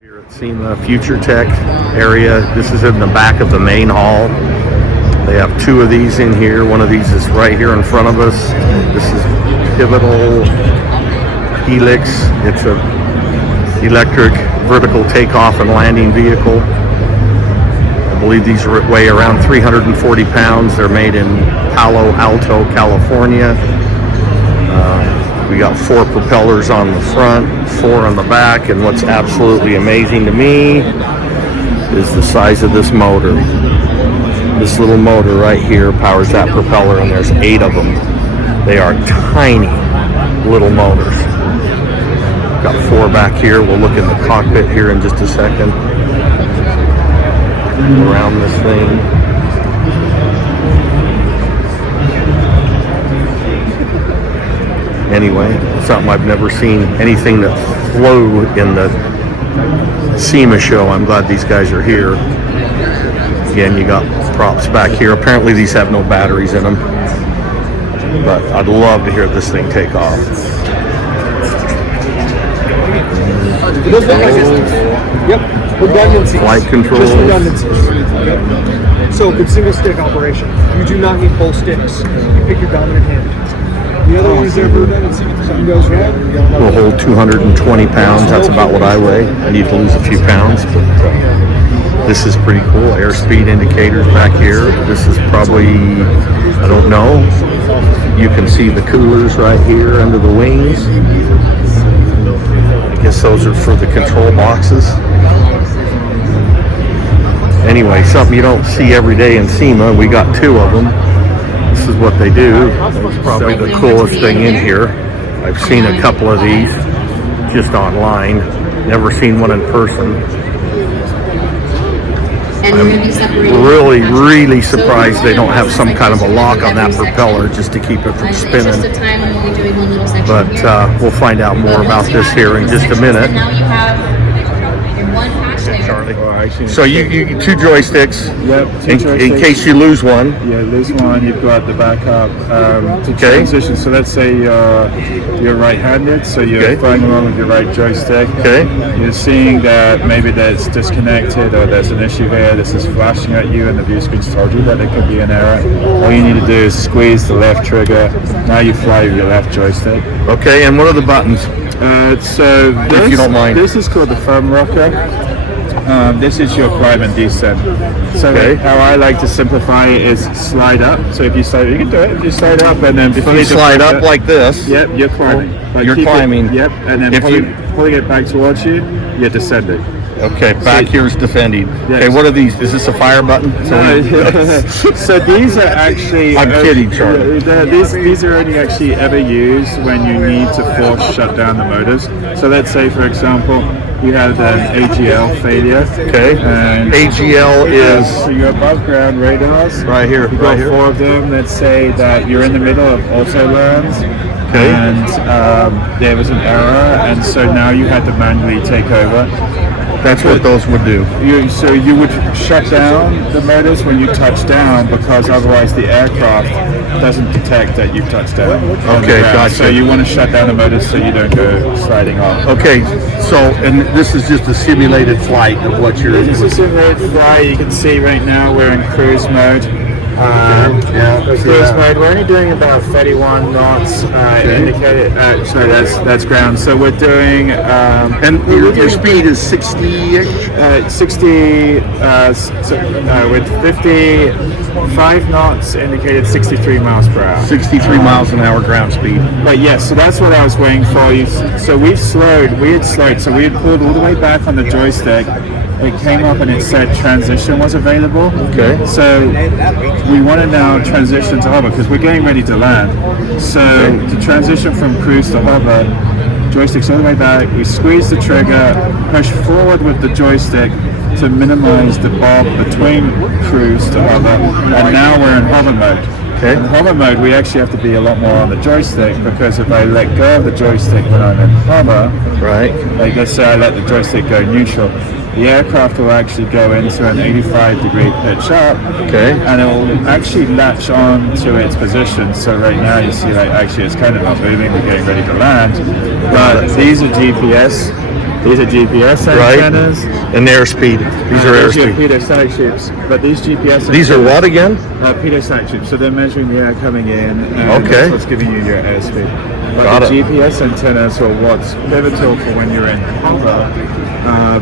Here at SEMA Future Tech area. This is in the back of the main hall. They have two of these in here. One of these is right here in front of us. This is Pivotal Helix. It's a electric vertical takeoff and landing vehicle. I believe these weigh around 340 pounds. They're made in Palo Alto, California. We got 4 propellers on the front, 4 on the back, and what's absolutely amazing to me is the size of this motor. This little motor right here powers that propeller, and there's 8 of them. They are tiny little motors. Got 4 back here. We'll look in the cockpit here in just a second. Around this thing. Anyway, something I've never seen anything that flew in the SEMA show. I'm glad these guys are here. Again, you got props back here. Apparently these have no batteries in them, but I'd love to hear this thing take off. Yep, redundancy. Flight controls. Just redundancy. Yep. So it's single stick operation. You do not need both sticks. You pick your dominant hand. The other one is there for redundancy. If something goes wrong, Will hold 220 pounds. That's about what I weigh. I need to lose a few pounds, but this is pretty cool. Airspeed indicators back here. This is probably, I don't know. You can see the coolers right here under the wings. I guess those are for the control boxes. Anyway, something you don't see every day in SEMA. We got 2 of them. This is what they do. It's probably the coolest thing in here. I've seen a couple of these just online. Never seen one in person. I'm really surprised they don't have some kind of a lock on that propeller just to keep it from spinning. But we'll find out more about this here in just a minute. Charlie. So you 2 joysticks. Yep. In case you lose one. Yeah, lose one. You've got the backup to transition. So let's say you're right-handed, so you're flying along with your right joystick. Okay. You're seeing that maybe that's disconnected or there's an issue there. This is flashing at you, and the view screen's told you that there could be an error. All you need to do is squeeze the left trigger. Now you fly with your left joystick. Okay. And what are the buttons? So this, if you don't mind. This is called the firm rocker. This is your climb and descent. So how I like to simplify it is slide up. So if you slide, you can do it. If you slide up and then So you slide up like this. Yep, you're climbing. You're climbing. Yep, and then pulling it back towards you, you're descending. Okay, back here's defending. Yes. Okay, what are these? Is this a fire button? So these are actually... I'm kidding, Charlie. These are only actually ever used when you need to force shut down the motors. So let's say, for example, you had an AGL failure. Okay. And AGL is... So your above ground radars. Right here. You've got 4 of them. Let's say that you're in the middle of auto learns. Okay. And there was an error, and so now you had to manually take over. That's what those would do. So you would shut down the motors when you touch down, because otherwise the aircraft doesn't detect that you've touched down. Okay, gotcha. So you want to shut down the motors so you don't go sliding off. Okay, so, and this is just a simulated flight of what you're... This is a simulated flight. You can see right now we're in cruise mode. Cruise mode. We're only doing about 31 knots indicated. Sorry, that's ground. So we're doing. And your speed is 60-ish? 60 with 55 knots indicated 63 miles per hour. 63 miles an hour ground speed. But yes, so that's what I was waiting for. So we had slowed. So we had pulled all the way back on the joystick. It came up and it said transition was available. Okay. So we want to now transition to hover because we're getting ready to land. So to transition from cruise to hover, joysticks all the way back, we squeeze the trigger, push forward with the joystick to minimize the bob between cruise to hover, and now we're in hover mode. Okay. In hover mode, we actually have to be a lot more on the joystick, because if I let go of the joystick when I'm in hover, right? Like let's say I let the joystick go neutral, the aircraft will actually go into an 85-degree pitch up, and it will actually latch on to its position. So right now you see, like, actually it's kind of not moving, we're getting ready to land. But these are GPS. These are GPS Right. antennas. And the airspeed. These are These airspeed. pedostatic tubes. But these GPS These are what again? Pedostatic tubes. So they're measuring the air coming in. And Okay. That's what's giving you your airspeed. But Got the it. GPS antennas are what's pivotal for when you're in hover,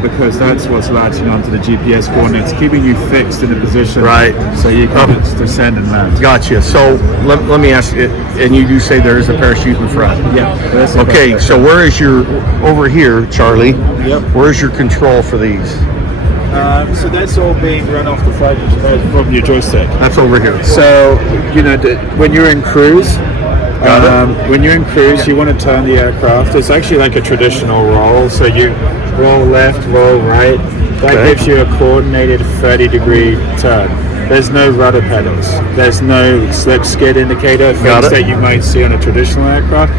because that's what's latching onto the GPS coordinates, keeping you fixed in a position. Right. So you can descend and land. Gotcha. So let me ask you, and you do say there is a parachute in front. Yeah. That's the Okay, best. so where is your, over here, Charlie? Yep. Where's your control for these? So that's all being run off the flight controls from your joystick. That's over here. So, when you're in cruise, Got it. when you're in cruise, you want to turn the aircraft. It's actually like a traditional roll. So you roll left, roll right. That Okay. gives you a coordinated 30-degree turn. There's no rudder pedals. There's no slip skid indicator, Got things it. that you might see on a traditional aircraft.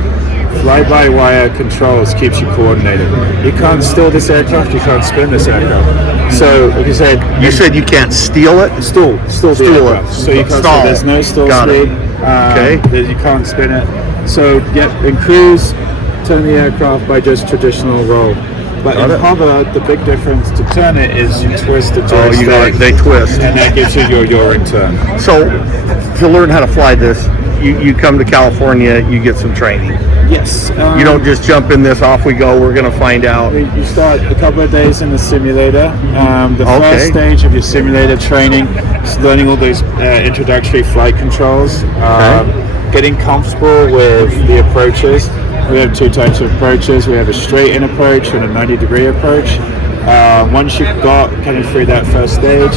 Fly-by-wire controls keeps you coordinated. You can't steal this aircraft. You can't spin this aircraft. So, like I said, You said you can't steal it? Stall the Stall it. aircraft. So you can't Stall. there's no stall Got it. speed. Okay. You can't spin it. So in cruise, turn the aircraft by just traditional roll. But Got in it. hover, the big difference to turn it is you twist the Oh, joystick. you got it. They twist. And that gives you your yawing turn. So to learn how to fly this, you come to California, you get some training. Yes. You don't just jump in this, off we go, we're going to find out. You start a couple of days in the simulator. The Okay. first stage of your simulator training is learning all those introductory flight controls, getting comfortable with the approaches. We have two types of approaches. We have a straight-in approach and a 90-degree approach. Once you've got kind of through that first stage,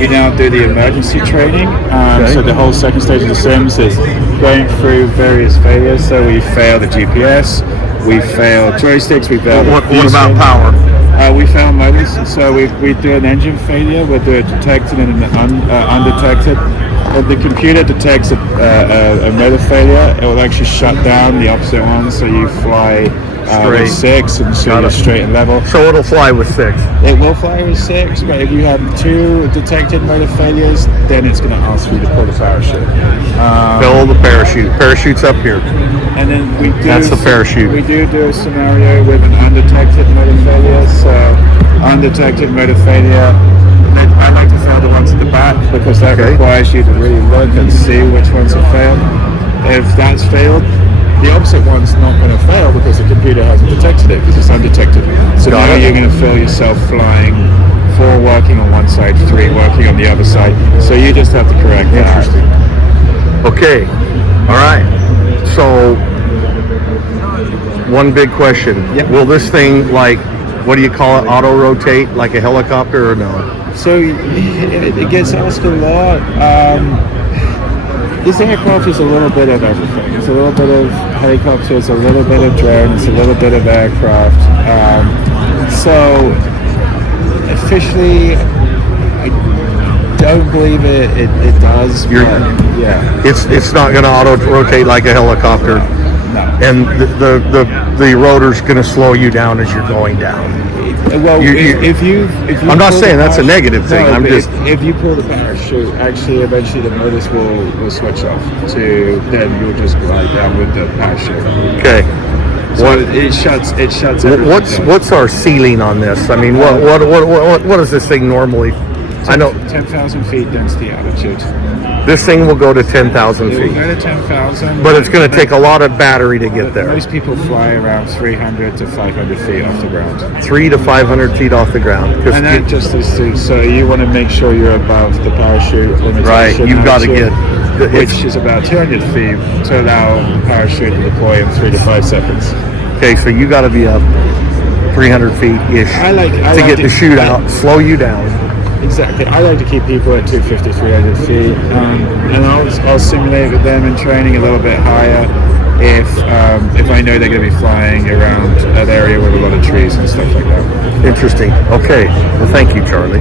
you now do the emergency training. So the whole second stage of the sims is going through various failures. So we fail the GPS, we fail joysticks, we fail What about power? we fail motors. So we do an engine failure, we do a detected and an undetected. If the computer detects a motor failure, it will actually shut down the opposite one, so you fly with Straight. 6 and so Got you're it. straight and level. So it'll fly with 6. It will fly with 6, but if you have 2 detected motor failures, then it's going to ask you to pull the parachute. Fill the parachute. Parachute's up here. And then we do. That's the parachute. We do a scenario with an undetected motor failure. So undetected motor failure. I like to fail the ones at the back because that Okay. requires you to really look and see which ones have failed. If that's failed, the opposite one's not going to fail because the computer hasn't detected it because it's undetected. So Got now it. you're going to feel yourself flying 4 working on one side, 3 working on the other side. So you just have to correct that. Interesting. Okay. All right. So one big question. Yep. Will this thing, like, what do you call it, auto rotate like a helicopter or no? So it gets asked a lot. This aircraft is a little bit of everything. It's a little bit of helicopter, it's a little bit of drone, it's a little bit of aircraft. So officially, I don't believe it does. You're- But yeah. It's not going to auto rotate like a helicopter, No. and the rotor's going to slow you down as you're going down. Well, if you I'm not pull saying the that's a negative thing, No, I'm but just- if you pull the parachute, actually, eventually the motors will switch off to then you'll just glide down with the parachute. Okay. So it shuts everything down. What's our ceiling on this? I mean, what is this thing normally? I know 10,000 feet density altitude. this thing will go to 10,000 It will feet, go to 10,000. but it's going to take a lot of battery to get there. Most people fly around 300 to 500 feet off the ground. 300 to 500 feet off the ground. 'Cause And that just is so you want to make sure you're above the parachute limitation. Right, you've got to altitude, get which is about 200 feet to allow the parachute to deploy in 3 to 5 seconds. okay. So you got to be up 300 feet ish I like get the chute out, slow you down. Exactly. I like to keep people at 250, 300 feet, and I'll simulate with them in training a little bit higher if I know they're going to be flying around an area with a lot of trees and stuff like that. Interesting. Okay. Well, thank you, Charlie.